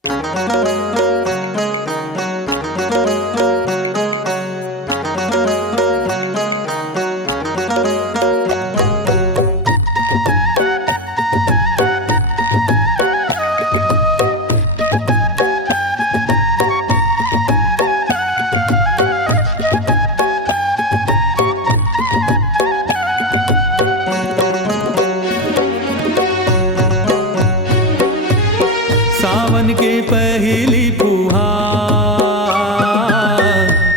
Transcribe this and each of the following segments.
सावन के पहली फुहार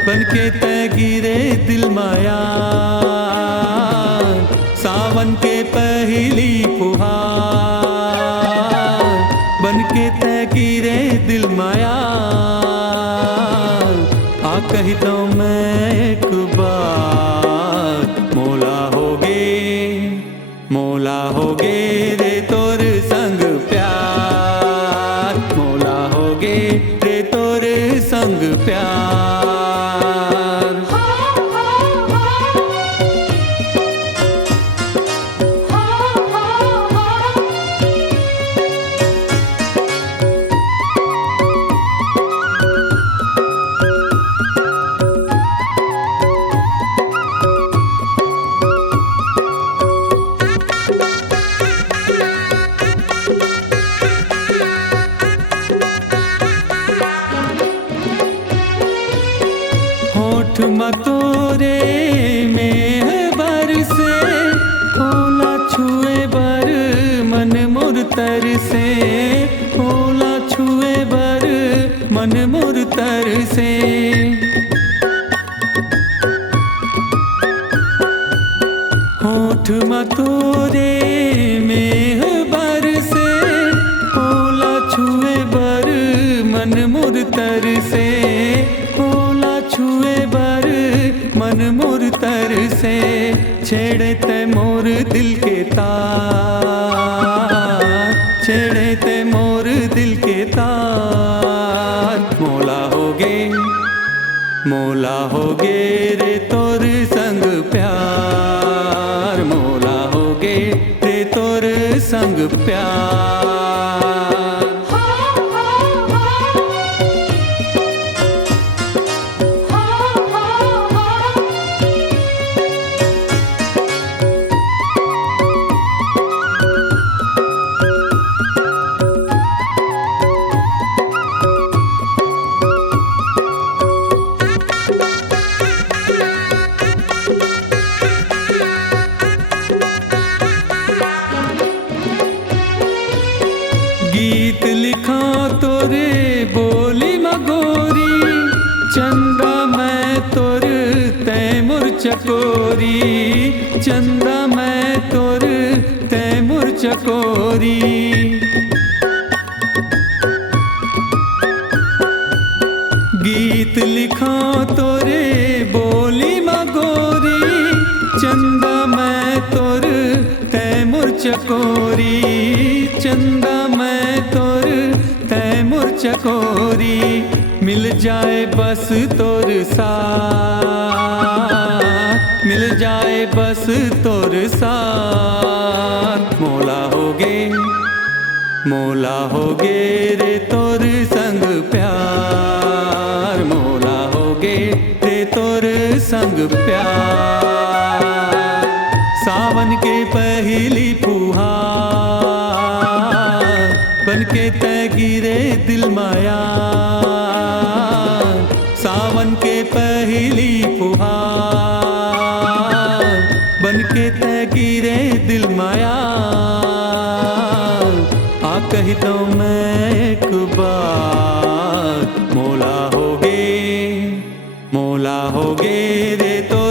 बनके तै गिरे दिल माया। सावन के पहली फुहार बनके तै गिरे दिल माया। आ कही तो मैं एक बार मौला होगे रे तोर संग प्यार। मौला होगे रे तोर संग प्यार। होठ मतोरे में बरसे होला छुए बर मन मोर तरसे। होला छुए बर मन मोर तरसे। होठ मतोरे में बरसे होला छुए बर मन मोर तरसे। होला छुए बर मन मोर तरसे। छेड़े ते मोर दिल के तार। छेड़े ते मोर दिल के तार। मौला होगे रे तोर संग प्यार। मौला होगे रे तोर संग प्यार। गीत लिखा तोरे बोली मगोरी। चंदा मैं तोर तैमुर चकोरी। चंदा मैं तोर तैमुर चकोरी। गीत लिखा तोरे बोली मगोरी। चंदा मैं तोर तैमुर चकोरी। चंदा मैं तोर तैमुर चकोरी। मिल जाए बस तोर साथ। मिल जाए बस तोर साथ। मौला होगे रे तोर संग प्यार। मौला होगे रे तोर संग प्यार। सावन के पहली फुहार बनके तै गिरे दिल माया। सावन के पहली फुहार बनके तै गिरे दिल माया। आ कही तो मैं एक बार मौला होगे रे तो